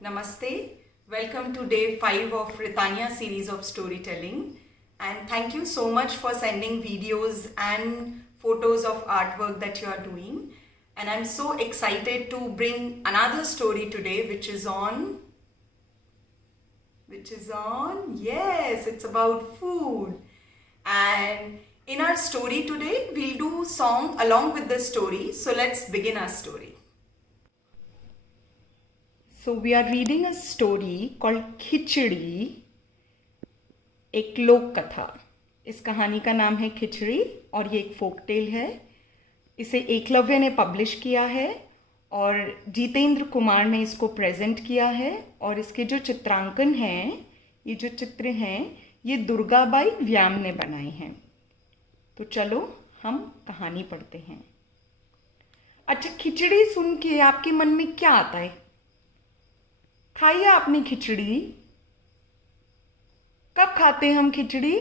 Namaste. Welcome to day 5 of Ritania series of storytelling. And thank you so much for sending videos and photos of artwork that you are doing. And I'm so excited to bring another story today, which is on, yes, it's about food. And in our story today, we'll do song along with the story. So let's begin our story. So we are reading a story called खिचड़ी, एक लोक कथा। इस कहानी का नाम है खिचड़ी और ये एक फोक टेल है। इसे एकलव्य ने पब्लिश किया है और जितेंद्र कुमार ने इसको प्रेजेंट किया है। और इसके जो चित्रांकन हैं, ये जो चित्र हैं, ये दुर्गाबाई व्याम ने बनाए हैं। तो चलो हम कहानी पढ़ते हैं। अच्छा, खिचड़ी सुन के आपके मन में क्या आता है? खाइए आपने खिचड़ी? कब खाते हैं हम खिचड़ी?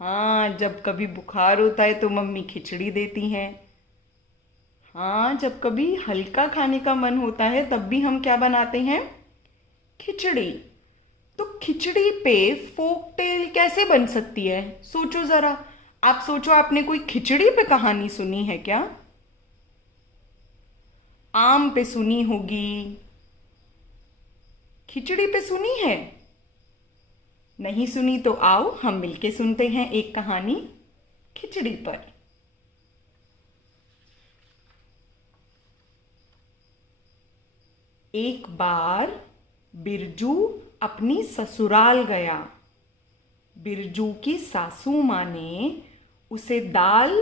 हाँ, जब कभी बुखार होता है तो मम्मी खिचड़ी देती हैं। हाँ, जब कभी हल्का खाने का मन होता है तब भी हम क्या बनाते हैं? खिचड़ी। तो खिचड़ी पे फोक टेल कैसे बन सकती है? सोचो जरा। आप सोचो, आपने कोई खिचड़ी पे कहानी सुनी है क्या? आम पे सुनी होगी, खिचड़ी पे सुनी है? नहीं सुनी तो आओ हम मिलके सुनते हैं एक कहानी खिचड़ी पर। एक बार बिरजू अपनी ससुराल गया। बिरजू की सासू माँ ने उसे दाल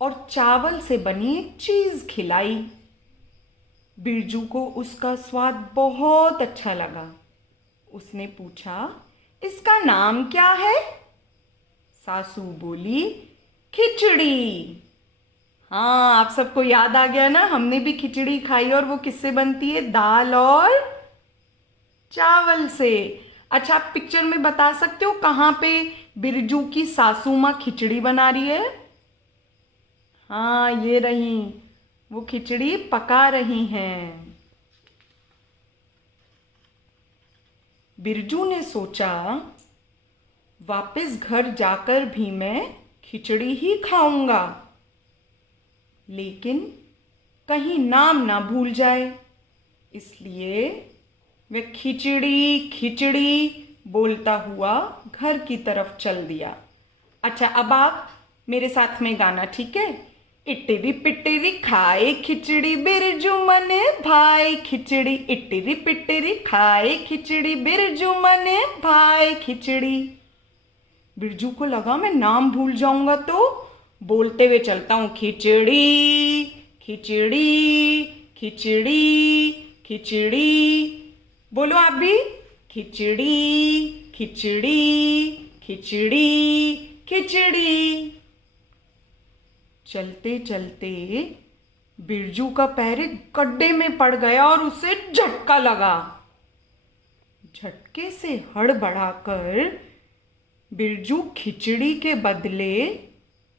और चावल से बनी एक चीज खिलाई। बिरजू को उसका स्वाद बहुत अच्छा लगा। उसने पूछा, इसका नाम क्या है? सासू बोली, खिचड़ी। हाँ, आप सबको याद आ गया ना, हमने भी खिचड़ी खाई और वो किससे बनती है? दाल और चावल से। अच्छा, आप पिक्चर में बता सकते हो कहाँ पे बिरजू की सासू माँ खिचड़ी बना रही है? हाँ, ये रही, वो खिचड़ी पका रही हैं। बिरजू ने सोचा, वापस घर जाकर भी मैं खिचड़ी ही खाऊंगा, लेकिन कहीं नाम ना भूल जाए, इसलिए वह खिचड़ी खिचड़ी बोलता हुआ घर की तरफ चल दिया। अच्छा, अब आप मेरे साथ में गाना, ठीक है? इटिरी पिटिरी खाए खिचड़ी बिरजू मने भाई खिचड़ी। इटिरी पिटिरी खाए खिचड़ी बिरजू मने भाई खिचड़ी। बिरजू को लगा मैं नाम भूल जाऊंगा, तो बोलते हुए चलता हूं, खिचड़ी खिचड़ी खिचड़ी खिचड़ी। बोलो आप भी, खिचड़ी खिचड़ी खिचड़ी खिचड़ी। चलते चलते बिरजू का पैर एक गड्ढे में पड़ गया और उसे झटका लगा। झटके से हड़बड़ाकर बिरजू खिचड़ी के बदले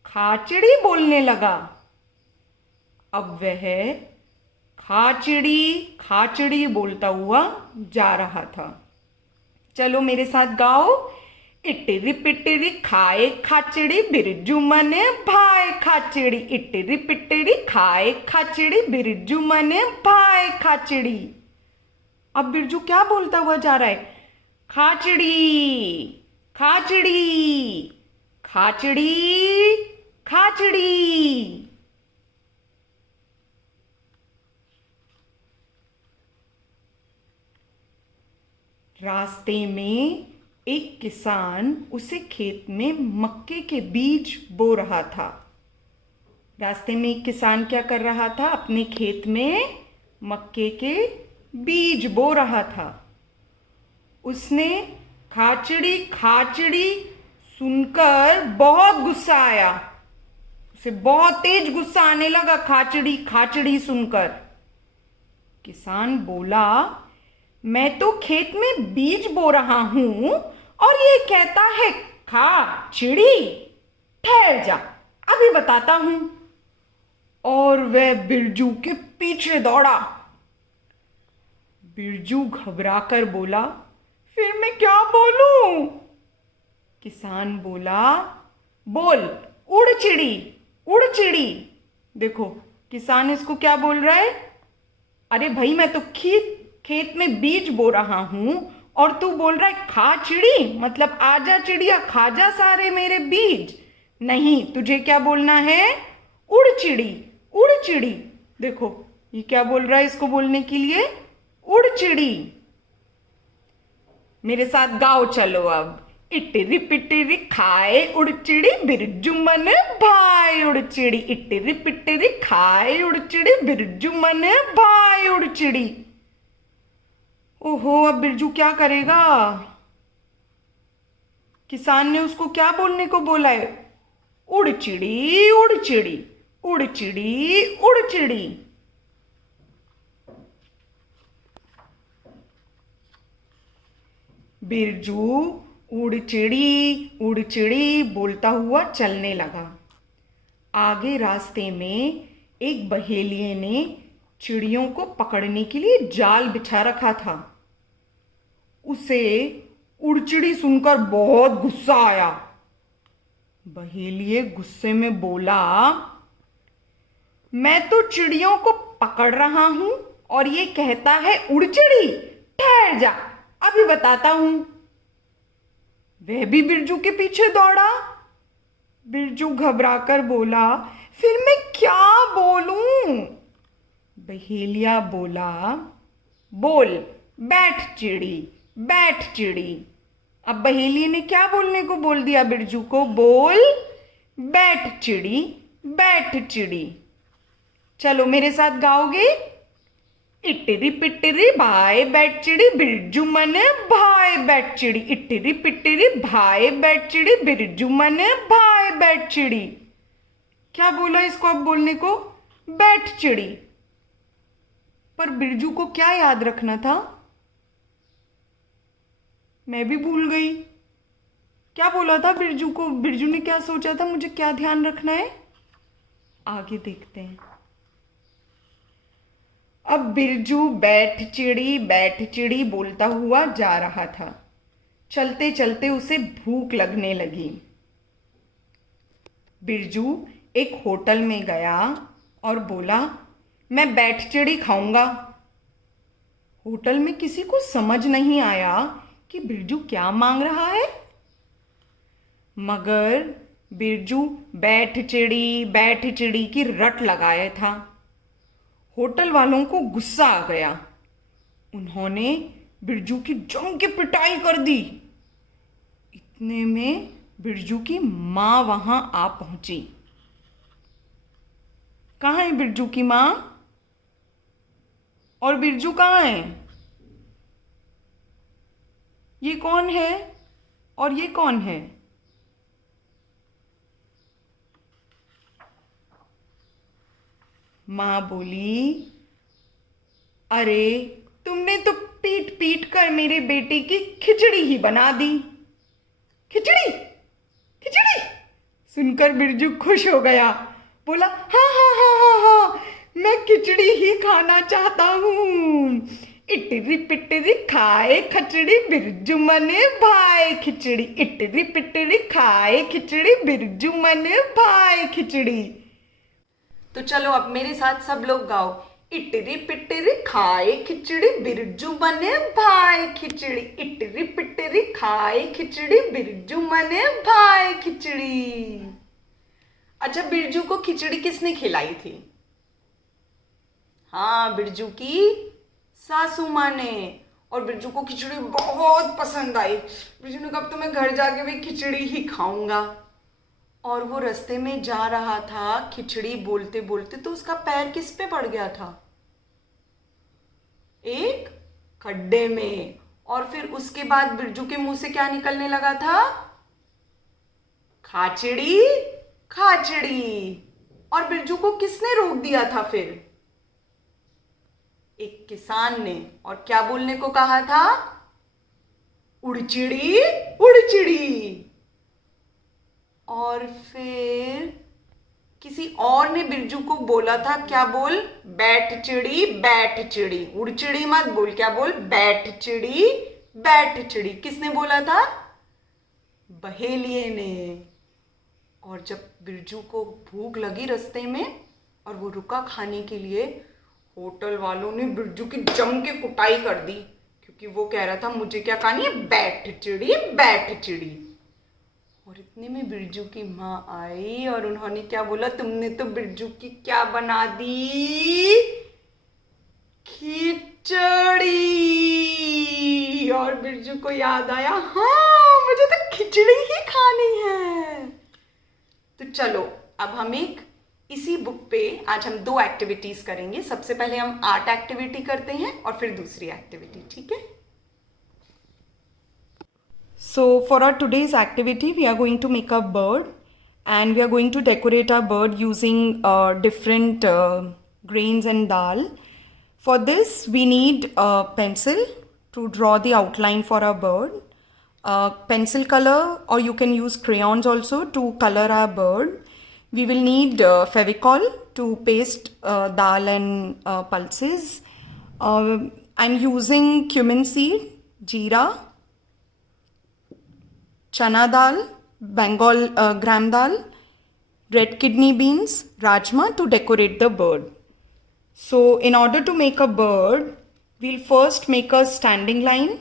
खाचड़ी बोलने लगा। अब वह खाचड़ी खाचड़ी बोलता हुआ जा रहा था। चलो मेरे साथ गाओ, इटिरी पिटिरी खाए खाचड़ी बिरजू मने भाई खाचड़ी। इटिरी पिटिरी खाए खाचड़ी बिरजू मने भाई खाचड़ी। अब बिरजू क्या बोलता हुआ जा रहा है? खाचड़ी खाचड़ी खाचड़ी खाचड़ी। रास्ते में एक किसान उसे खेत में मक्के के बीज बो रहा था। रास्ते में एक किसान क्या कर रहा था? अपने खेत में मक्के के बीज बो रहा था। उसने खाचड़ी खाचड़ी सुनकर बहुत गुस्सा आया। उसे बहुत तेज गुस्सा आने लगा खाचड़ी खाचड़ी सुनकर। किसान बोला, मैं तो खेत में बीज बो रहा हूं और ये कहता है खाचड़ी। ठहर जा, अभी बताता हूं। और वह बिरजू के पीछे दौड़ा। बिरजू घबराकर बोला, फिर मैं क्या बोलूं? किसान बोला, बोल, उड़ चिड़ी, उड़ चिड़ी। देखो किसान इसको क्या बोल रहा है, अरे भाई मैं तो खेत में बीज बो रहा हूं और तू बोल रहा है खा चिड़ी, मतलब आजा चिड़िया खा जा सारे मेरे बीज। नहीं, तुझे क्या बोलना है, उड़ चिड़ी, उड़ चिड़ी। देखो ये क्या बोल रहा है इसको बोलने के लिए, उड़ चिड़ी। मेरे साथ गाओ चलो अब, इटिरी पिटिरी खाए उड़ चिड़ी बिरजू मन भाई उड़ चिड़ी, इटिरी पिटिरी खाए उड़ चिड़ी बिरजू मन भाई उड़ चिड़ी। ओहो, अब बिरजू क्या करेगा? किसान ने उसको क्या बोलने को बोला है, उड़ चिड़ी, उड़ चिड़ी, उड़ चिड़ी, उड़ चिड़ी। बिरजू उड़ चिड़ी बोलता हुआ चलने लगा। आगे रास्ते में एक बहेलिये ने चिड़ियों को पकड़ने के लिए जाल बिछा रखा था। उसे उड़चिड़ी सुनकर बहुत गुस्सा आया। बहेलिये गुस्से में बोला, मैं तो चिड़ियों को पकड़ रहा हूं और ये कहता है उड़चिड़ी, ठहर जा अभी बताता हूं। वह भी बिरजू के पीछे दौड़ा। बिरजू घबराकर बोला, फिर मैं क्या बोलूं? बहेलिया बोला, बोल, बैठ चिड़ी, बैठ चिड़ी। अब बहेलिये ने क्या बोलने को बोल दिया बिरजू को, बोल, बैठ चिड़ी, बैठ चिड़ी। चलो मेरे साथ गाओगे, इटिरी पिटिरी भाई बैठ चिड़ी बिरजू मन भाई बैठ चिड़ी, इटिरी पिटिरी भाई बैठ चिड़ी बिरजू मन भाई बैठ चिड़ी। क्या बोला इसको अब बोलने को, बैठ चिड़ी। पर बिरजू को क्या याद रखना था, मैं भी भूल गई। क्या बोला था बिरजू को, बिरजू ने क्या सोचा था, मुझे क्या ध्यान रखना है, आगे देखते हैं। अब बिरजू बैठ चिड़ी बोलता हुआ जा रहा था। चलते चलते उसे भूख लगने लगी। बिरजू एक होटल में गया और बोला, मैं बैठ चिड़ी खाऊंगा। होटल में किसी को समझ नहीं आया कि बिरजू क्या मांग रहा है, मगर बिरजू बैठ चिड़ी की रट लगाया था। होटल वालों को गुस्सा आ गया। उन्होंने बिरजू की जम के पिटाई कर दी। इतने में बिरजू की माँ वहां आ पहुंची। कहाँ है बिरजू की माँ, और बिरजू कहाँ है? ये कौन है और ये कौन है? माँ बोली, अरे तुमने तो पीट पीट कर मेरे बेटे की खिचड़ी ही बना दी। खिचड़ी, खिचड़ी सुनकर बिरजू खुश हो गया। बोला, हाँ हाँ हाँ हाँ हाँ, मैं खिचड़ी ही खाना चाहता हूँ। इटरी पिटरी खाए खिचड़ी बिरजू मने भाई खिचड़ी, इटरी पिटरी खाए खिचड़ी बिरजू मने भाई खिचड़ी। तो चलो अब मेरे साथ सब लोग गाओ, इटरी पिटरी खाए खिचड़ी बिरजू मने भाई खिचड़ी, इटरी पिटरी खाए खिचड़ी बिरजू मने भाई खिचड़ी। अच्छा, बिरजू को खिचड़ी किसने खिलाई थी? हाँ, बिरजू की सासू माँ ने। और बिरजू को खिचड़ी बहुत पसंद आई। बिरजू ने कहा, तो मैं घर जाके भी खिचड़ी ही खाऊंगा। और वो रास्ते में जा रहा था खिचड़ी बोलते बोलते, तो उसका पैर किस पे पड़ गया था? एक खड्डे में। और फिर उसके बाद बिरजू के मुंह से क्या निकलने लगा था? खाचड़ी, खाचड़ी। और बिरजू को किसने रोक दिया था फिर? एक किसान ने। और क्या बोलने को कहा था? उड़चिड़ी, उड़चिड़ी। और फिर किसी और ने बिरजू को बोला था, क्या बोल? बैठ चिड़ी बैठ चिड़ी, उड़ चिड़ी मत बोल, क्या बोल? बैठ चिड़ी बैठ चिड़ी। किसने बोला था? बहेलिए ने। और जब बिरजू को भूख लगी रास्ते में और वो रुका खाने के लिए, होटल वालों ने बिरजू की जम के कुटाई कर दी, क्योंकि वो कह रहा था मुझे क्या खानी है? बैठ चिड़ी बैठ चिड़ी। और इतने में बिरजू की माँ आई और उन्होंने क्या बोला? तुमने तो बिरजू की क्या बना दी? खिचड़ी। और बिरजू को याद आया, हाँ मुझे तो खिचड़ी ही खानी है। तो चलो अब हम इसी बुक पे आज हम 2 एक्टिविटीज करेंगे। सबसे पहले हम आर्ट एक्टिविटी करते हैं और फिर दूसरी एक्टिविटी, ठीक है? So for our today's activity, we are going to make a bird, and we are going to decorate our bird using different grains and dal. For this, we need a pencil to draw the outline for our bird, pencil color, or you can use crayons also to color our bird. We will need Fevicol to paste dal and pulses. I'm using cumin seed, jeera, chana dal, Bengal gram dal, red kidney beans, rajma to decorate the bird. So in order to make a bird, we'll first make a standing line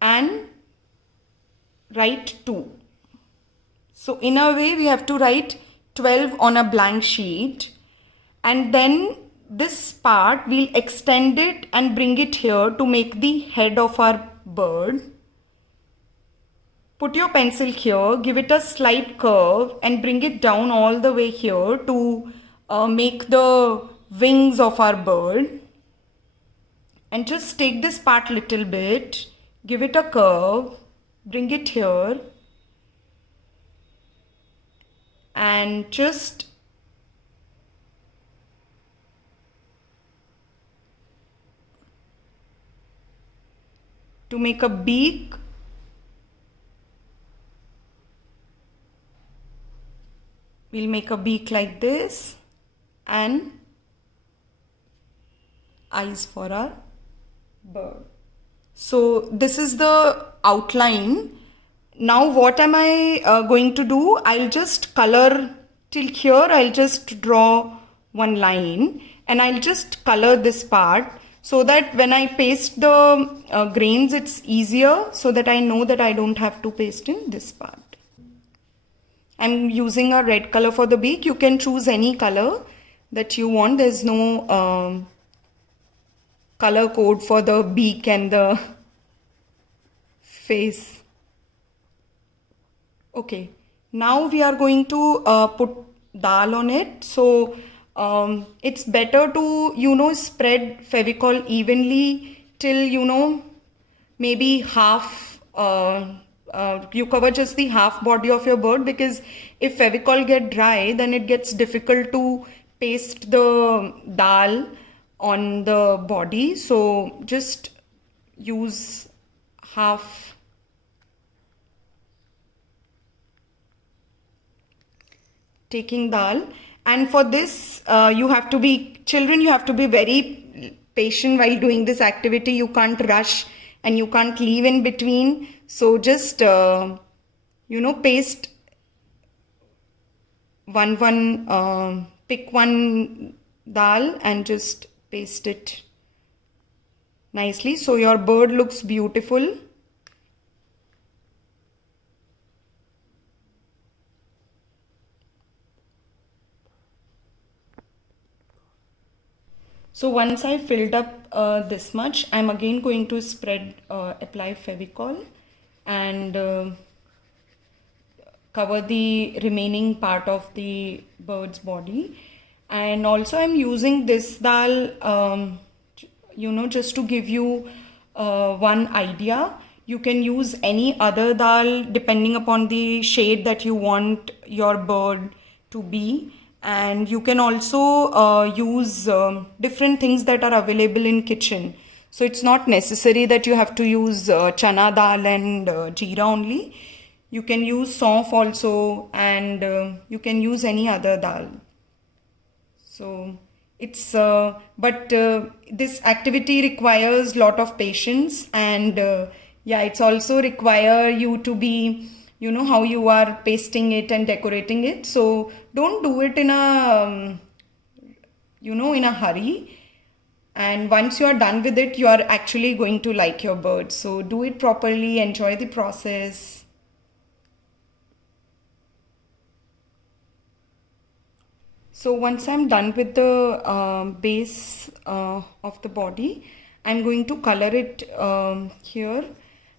and write 2. So in a way we have to write 12 on a blank sheet, and then this part we'll extend it and bring it here to make the head of our bird. Put your pencil here, give it a slight curve and bring it down all the way here to make the wings of our bird. And just take this part little bit, give it a curve, bring it here, and just to make a beak, we'll make a beak like this and eyes for our bird. So this is the outline. Now what am I going to do? I'll just color till here. I'll just draw one line and I'll just color this part so that when I paste the grains, it's easier, so that I know that I don't have to paste in this part. I'm using a red color for the beak. You can choose any color that you want. There's no color code for the beak and the face. Okay, now we are going to put dal on it. So it's better to spread Fevicol evenly till maybe half. You cover just the half body of your bird, because if Fevicol get dry, then it gets difficult to paste the dal on the body. So just use half. Taking dal, and for this you have to be very patient while doing this activity. You can't rush and you can't leave in between. So just paste pick one dal and just paste it nicely so your bird looks beautiful. So once I filled up this much, I'm again going to apply Fevicol and cover the remaining part of the bird's body. And also I'm using this dal, just to give you one idea. You can use any other dal depending upon the shade that you want your bird to be. And you can also use different things that are available in kitchen. So it's not necessary that you have to use chana dal and jeera only. You can use saunf also, and you can use any other dal. So it's but this activity requires lot of patience, and yeah, it's also require you to be, you know, how you are pasting it and decorating it. So don't do it in a in a hurry. And once you are done with it, you are actually going to like your bird. So do it properly, enjoy the process. So once I'm done with the base of the body, I'm going to color it here,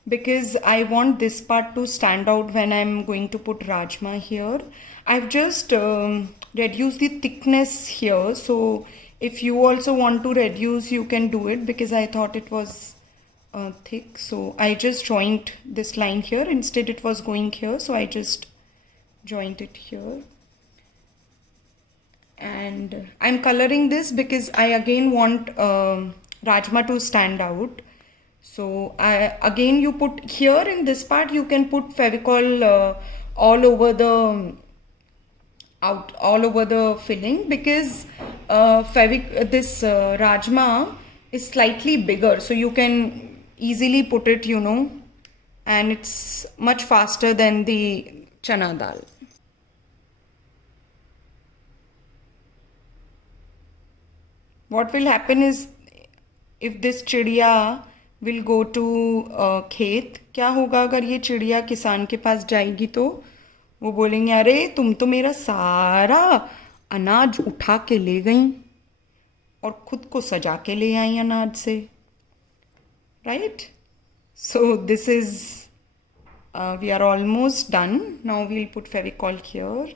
because I want this part to stand out when I'm going to put Rajma here. I've just reduced the thickness here. So if you also want to reduce, you can do it, because I thought it was thick. So I just joined this line here. Instead it was going here. So I just joined it here. And I'm coloring this because I again want Rajma to stand out. So again you put here in this part, you can put Fevicol all over the all over the filling, because this Rajma is slightly bigger, so you can easily put it, you know, and it's much faster than the chana dal. What will happen is, if this चिड़िया will go to खेत, क्या होगा अगर ये चिड़िया किसान के पास जाएगी तो वो बोलेंगे, अरे तुम तो मेरा सारा अनाज उठा के ले गई और खुद को सजा के ले आई अनाज से, right? So this is we are almost done. Now we'll put Fevicol here.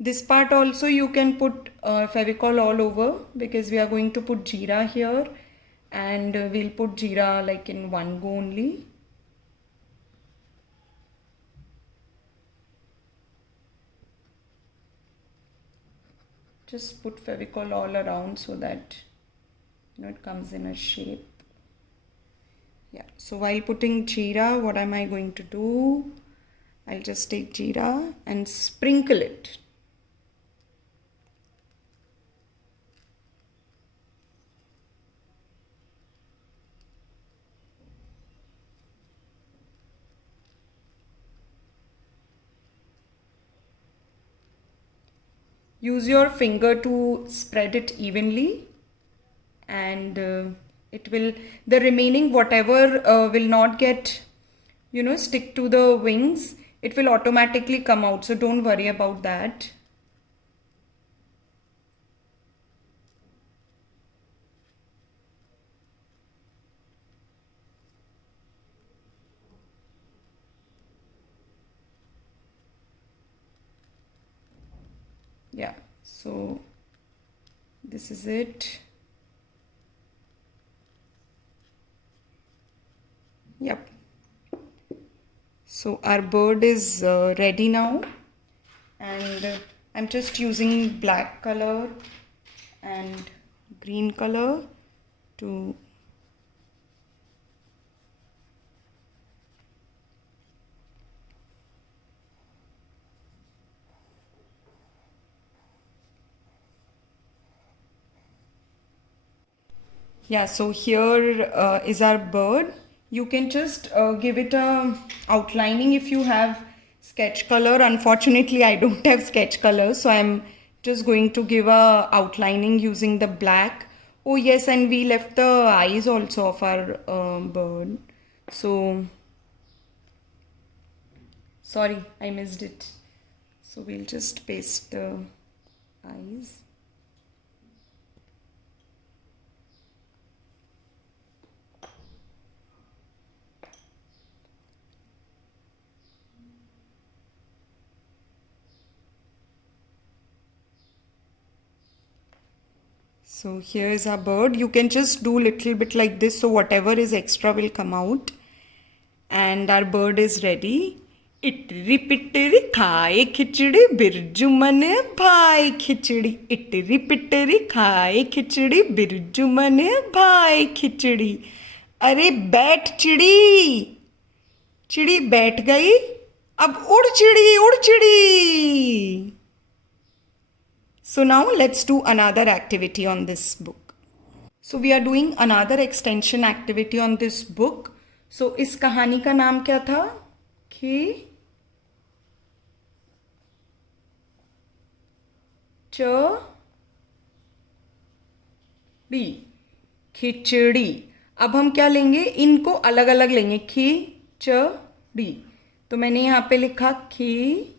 This part also you can put Fevicol all over, because we are going to put jeera here, and we'll put jeera like in one go only. Just put Fevicol all around so that, you know, it comes in a shape. Yeah, so while putting jeera, what am I going to do? I'll just take jeera and sprinkle it. Use your finger to spread it evenly, and it will, the remaining whatever will not get, you know, stick to the wings, it will automatically come out. So don't worry about that. Yeah, so this is it. Yep. So our bird is ready now, and I'm just using black color and green color to yeah, so here is our bird. You can just give it a outlining if you have sketch color. Unfortunately, I don't have sketch color, so I'm just going to give a outlining using the black. Oh yes, and we left the eyes also of our bird. So, sorry, I missed it. So we'll just paste the eyes. So here is our bird. You can just do little bit like this, so whatever is extra will come out. And our bird is ready. Ittiri pittiri khaye khichdi birju mane bhai khichdi. Ittiri pittiri khaye khichdi birju mane bhai khichdi. अरे बैठ चिड़ी, चिड़ी बैठ गई, अब उड़ चिड़ी उड़ चिड़ी. So now let's do another activity on this book. So we are doing another extension activity on this book. So इस कहानी का नाम क्या था? खिचड़ी. अब हम क्या लेंगे? इनको अलग अलग लेंगे. खिचड़ी. तो मैंने यहां पे लिखा खिचड़ी.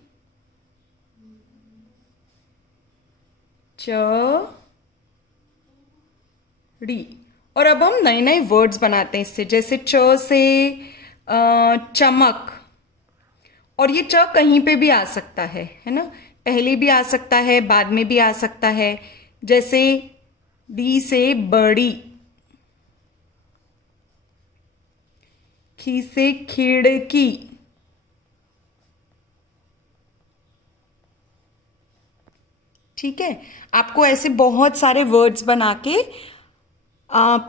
और अब हम नए नए वर्ड्स बनाते हैं इससे. जैसे च से चमक. और ये च कहीं पे भी आ सकता है ना. पहले भी आ सकता है, बाद में भी आ सकता है. जैसे डी से बड़ी. खी से खिड़की. ठीक है. आपको ऐसे बहुत सारे वर्ड्स बना के,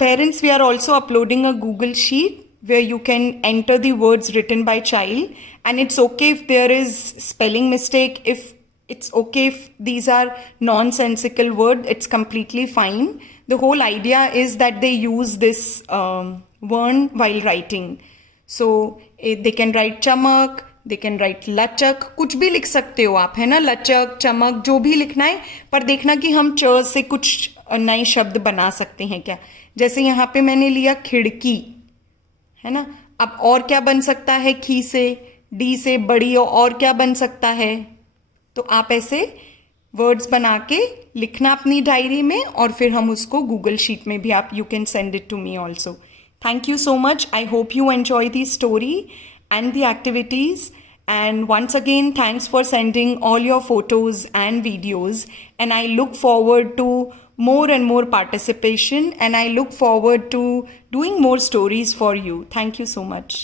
parents, we are also uploading a Google sheet where you can enter the words written by child, and it's okay if there is spelling mistake, if it's okay if these are nonsensical word, it's completely fine. The whole idea is that they use this word while writing. So they can write chamak, they can write लचक. कुछ भी लिख सकते हो आप, है ना. लचक, चमक, जो भी लिखना है. पर देखना कि हम च से कुछ नए शब्द बना सकते हैं क्या. जैसे यहाँ पे मैंने लिया खिड़की, है ना. अब और क्या बन सकता है? खी से, डी से बड़ी, और क्या बन सकता है? तो आप ऐसे वर्ड्स बना के लिखना अपनी डायरी में, और फिर हम उसको गूगल शीट में भी आप you can send it to me also. Thank you so much. I hope you enjoy the story and the activities, and once again thanks for sending all your photos and videos, and I look forward to more and more participation, and I look forward to doing more stories for you. Thank you so much.